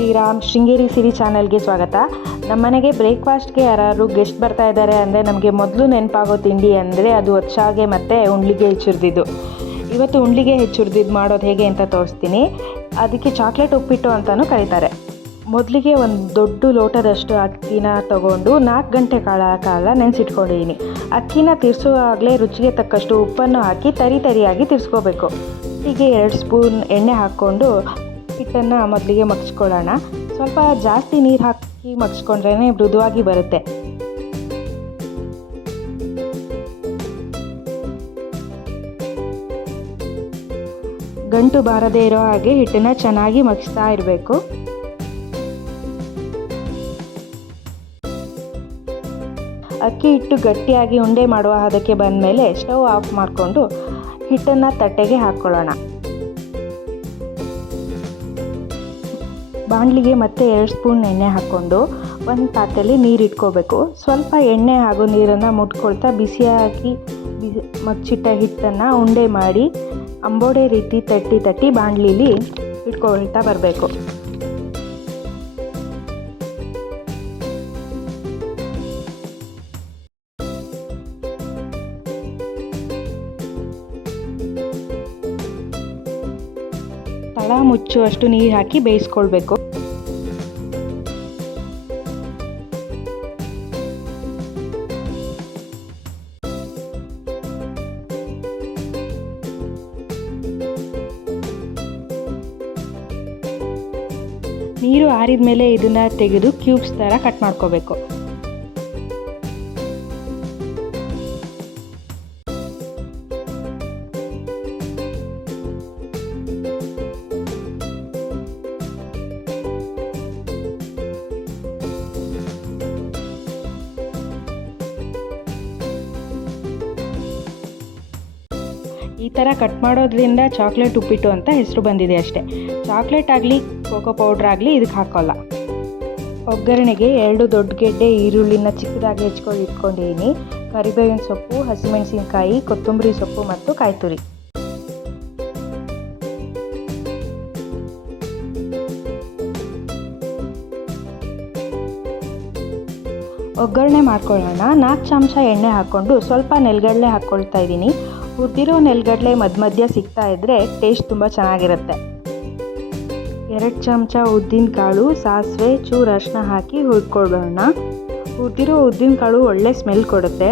ಶ್ರೀರಾಮ್ ಶೃಂಗೇರಿ ಸಿರಿ ಚಾನಲ್ಗೆ ಸ್ವಾಗತ. ನಮ್ಮ ಮನೆಗೆ ಬ್ರೇಕ್ಫಾಸ್ಟ್ಗೆ ಯಾರು ಗೆಸ್ಟ್ ಬರ್ತಾ ಇದ್ದಾರೆ ಅಂದರೆ ನಮಗೆ ಮೊದಲು ನೆನಪಾಗೋ ತಿಂಡಿ ಅಂದರೆ ಅದು ಒಚ್ಚಾಗೆ ಮತ್ತು ಉಂಡ್ಲಿಗೆ ಹೆಚ್ಚುರಿದಿದ್ದು. ಇವತ್ತು ಉಂಡ್ಲಿಗೆ ಹೆಚ್ಚುರಿದಿದ್ದು ಮಾಡೋದು ಹೇಗೆ ಅಂತ ತೋರಿಸ್ತೀನಿ. ಅದಕ್ಕೆ ಚಾಕ್ಲೇಟ್ ಉಪ್ಪಿಟ್ಟು ಅಂತಲೂ ಕರೀತಾರೆ. ಮೊದಲಿಗೆ ಒಂದು ದೊಡ್ಡ ಲೋಟದಷ್ಟು ಅಕ್ಕಿನ ತಗೊಂಡು ನಾಲ್ಕು ಗಂಟೆ ಕಾಲ ಕಾಲ ನೆನೆಸಿಟ್ಕೊಂಡಿದ್ದೀನಿ ಅಕ್ಕಿನ ತಿರ್ಸುವಾಗಲೇ ರುಚಿಗೆ ತಕ್ಕಷ್ಟು ಉಪ್ಪನ್ನು ಹಾಕಿ ತರಿ ತರಿಯಾಗಿ ತಿರ್ಸ್ಕೋಬೇಕು. ಹೀಗೆ ಎರಡು ಸ್ಪೂನ್ ಎಣ್ಣೆ ಹಾಕ್ಕೊಂಡು ಹಿಟ್ಟನ್ನು ಮೊದಲಿಗೆ ಮಗ್ಚ್ಕೊಳ್ಳೋಣ. ಸ್ವಲ್ಪ ಜಾಸ್ತಿ ನೀರು ಹಾಕಿ ಮಗ್ಸ್ಕೊಂಡ್ರೇ ಮೃದುವಾಗಿ ಬರುತ್ತೆ. ಗಂಟು ಬಾರದೇ ಇರೋ ಹಾಗೆ ಹಿಟ್ಟನ್ನು ಚೆನ್ನಾಗಿ ಮಗಿಸ್ತಾ ಇರಬೇಕು. ಅಕ್ಕಿ ಹಿಟ್ಟು ಗಟ್ಟಿಯಾಗಿ ಉಂಡೆ ಮಾಡುವ ಹದಕ್ಕೆ ಬಂದಮೇಲೆ ಸ್ಟವ್ ಆಫ್ ಮಾಡಿಕೊಂಡು ಹಿಟ್ಟನ್ನು ತಟ್ಟೆಗೆ ಹಾಕ್ಕೊಳ್ಳೋಣ. ಬಾಣಲಿಗೆ ಮತ್ತೆ ಎರಡು ಸ್ಪೂನ್ ಎಣ್ಣೆ ಹಾಕ್ಕೊಂಡು ಒಂದು ಪಾತ್ರೆಯಲ್ಲಿ ನೀರು ಇಟ್ಕೋಬೇಕು. ಸ್ವಲ್ಪ ಎಣ್ಣೆ ಹಾಗೂ ನೀರನ್ನು ಮುಟ್ಕೊಳ್ತಾ ಬಿಸಿಯಾಗಿ ಬಿಸಿ ಮಚ್ಚಿಟ್ಟ ಹಿಟ್ಟನ್ನು ಉಂಡೆ ಮಾಡಿ ಅಂಬೋಡೆ ರೀತಿ ತಟ್ಟಿ ತಟ್ಟಿ ಬಾಣಲಿಲಿ ಇಟ್ಕೊಳ್ತಾ ಬರಬೇಕು. ತಳ ಮುಚ್ಚುವಷ್ಟು ನೀರು ಹಾಕಿ ಬೇಯಿಸ್ಕೊಳ್ಬೇಕು. ನೀರು ಆರಿದ ಮೇಲೆ ಇದನ್ನ ತೆಗೆದು ಕ್ಯೂಬ್ಸ್ ಥರ ಕಟ್ ಮಾಡ್ಕೋಬೇಕು. ಈ ಥರ ಕಟ್ ಮಾಡೋದ್ರಿಂದ ಚಾಕ್ಲೇಟ್ ಉಪ್ಪಿಟ್ಟು ಅಂತ ಹೆಸರು ಬಂದಿದೆ ಅಷ್ಟೇ. ಚಾಕ್ಲೇಟ್ ಆಗಲಿ ಕೋಕೋ ಪೌಡ್ರ್ ಆಗಲಿ ಇದಕ್ಕೆ ಹಾಕೋಲ್ಲ. ಒಗ್ಗರಣೆಗೆ ಎರಡು ದೊಡ್ಡ ಗೆಡ್ಡೆ ಈರುಳ್ಳಿನ ಚಿಕ್ಕದಾಗಿ ಹೆಚ್ಕೊಂಡು ಇಟ್ಕೊಂಡಿದ್ದೀನಿ ಕರಿಬೇವಿನ ಸೊಪ್ಪು, ಹಸಿಮೆಣಸಿನ್ಕಾಯಿ, ಕೊತ್ತಂಬರಿ ಸೊಪ್ಪು ಮತ್ತು ಕಾಯಿ ತುರಿ ಒಗ್ಗರಣೆ ಮಾಡ್ಕೊಳ್ಳೋಣ. ನಾಲ್ಕು ಚಮಚ ಎಣ್ಣೆ ಹಾಕ್ಕೊಂಡು ಸ್ವಲ್ಪ ನೆಲಗಡಲೆ ಹಾಕ್ಕೊಳ್ತಾ ಇದ್ದೀನಿ ಹುರಿದಿರೋ ನೆಲಗಡಲೆ ಮಧ್ಯ ಮಧ್ಯ ಸಿಗ್ತಾ ಇದ್ದರೆ ಟೇಸ್ಟ್ ತುಂಬ ಚೆನ್ನಾಗಿರುತ್ತೆ. ಎರಡು ಚಮಚ ಉದ್ದಿನ ಕಾಳು, ಸಾಸಿವೆ, ಚೂರು ಅರಿಶಿನ ಹಾಕಿ ಹುರ್ಕೊಳ್ಳೋಣ ಹುರಿದಿರೋ ಉದ್ದಿನ ಕಾಳು ಒಳ್ಳೆ ಸ್ಮೆಲ್ ಕೊಡುತ್ತೆ.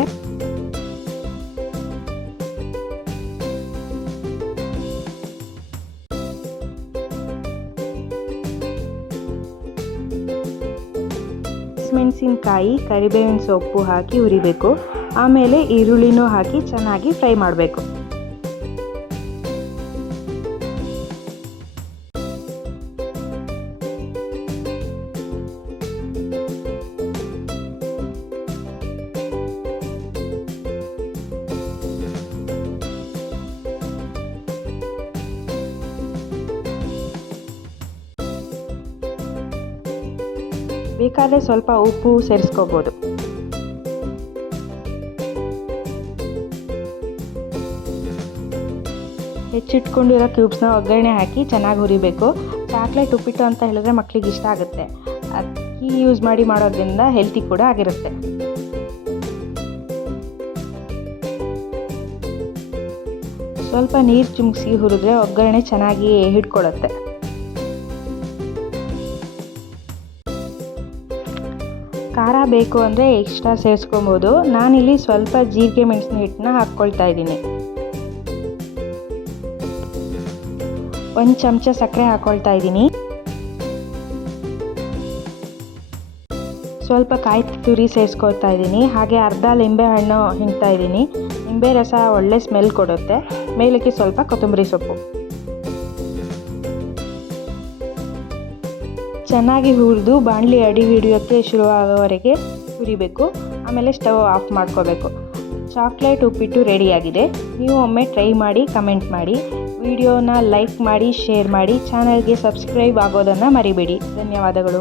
ಮೆಣಸಿನಕಾಯಿ, ಕರಿಬೇವಿನ ಸೊಪ್ಪು ಹಾಕಿ ಹುರಿಬೇಕು. ಆಮೇಲೆ ಈರುಳ್ಳಿನೂ ಹಾಕಿ ಚೆನ್ನಾಗಿ ಫ್ರೈ ಮಾಡಬೇಕು. ಬೇಕಾದರೆ ಸ್ವಲ್ಪ ಉಪ್ಪು ಸೇರಿಸ್ಕೋಬೋದು. ಹೆಚ್ಚಿಟ್ಕೊಂಡಿರೋ ಕ್ಯೂಬ್ಸ್ನ ಒಗ್ಗರಣೆ ಹಾಕಿ ಚೆನ್ನಾಗಿ ಹುರಿಬೇಕು. ಚಾಕ್ಲೇಟ್ ಉಪ್ಪಿಟ್ಟು ಅಂತ ಹೇಳಿದ್ರೆ ಮಕ್ಕಳಿಗೆ ಇಷ್ಟ ಆಗುತ್ತೆ. ಅಕ್ಕಿ ಯೂಸ್ ಮಾಡಿ ಮಾಡೋದ್ರಿಂದ ಹೆಲ್ತಿ ಕೂಡ ಆಗಿರುತ್ತೆ. ಸ್ವಲ್ಪ ನೀರು ಚುಮುಕ್ಸಿ ಹುರಿದ್ರೆ ಒಗ್ಗರಣೆ ಚೆನ್ನಾಗಿ ಹಿಡ್ಕೊಳ್ಳುತ್ತೆ ಖಾರ ಬೇಕು ಅಂದರೆ ಎಕ್ಸ್ಟ್ರಾ ಸೇರಿಸ್ಕೊಬೋದು. ನಾನಿಲ್ಲಿ ಸ್ವಲ್ಪ ಜೀರಿಗೆ ಮೆಣಸಿನ ಹಿಟ್ಟನ್ನ ಹಾಕ್ಕೊಳ್ತಾ ಇದ್ದೀನಿ. ಒಂದು ಚಮಚ ಸಕ್ಕರೆ ಹಾಕ್ಕೊಳ್ತಾ ಇದ್ದೀನಿ. ಸ್ವಲ್ಪ ಕಾಯಿ ತುರಿ ಸೇರಿಸ್ಕೊಳ್ತಾ ಇದ್ದೀನಿ. ಹಾಗೆ ಅರ್ಧ ಲಿಂಬೆ ಹಣ್ಣು ಹಿಂಡ್ತಾ ಇದ್ದೀನಿ. ನಿಂಬೆ ರಸ ಒಳ್ಳೆ ಸ್ಮೆಲ್ ಕೊಡುತ್ತೆ. ಮೇಲಕ್ಕೆ ಸ್ವಲ್ಪ ಕೊತ್ತಂಬರಿ ಸೊಪ್ಪು. ಚೆನ್ನಾಗಿ ಹುರಿದು ಬಾಣಲಿ ಅಡಿ ಹಿಡಿಯೋಕ್ಕೆ ಶುರುವಾಗೋವರೆಗೆ ಹುರಿಬೇಕು. ಆಮೇಲೆ ಸ್ಟವ್ ಆಫ್ ಮಾಡ್ಕೋಬೇಕು. ಚಾಕ್ಲೇಟ್ ಉಪ್ಪಿಟ್ಟು ರೆಡಿಯಾಗಿದೆ. ನೀವು ಒಮ್ಮೆ ಟ್ರೈ ಮಾಡಿ, ಕಮೆಂಟ್ ಮಾಡಿ, ವಿಡಿಯೋನ ಲೈಕ್ ಮಾಡಿ, ಶೇರ್ ಮಾಡಿ, ಚಾನಲ್ಗೆ ಸಬ್ಸ್ಕ್ರೈಬ್ ಆಗೋದನ್ನು ಮರಿಬೇಡಿ. ಧನ್ಯವಾದಗಳು.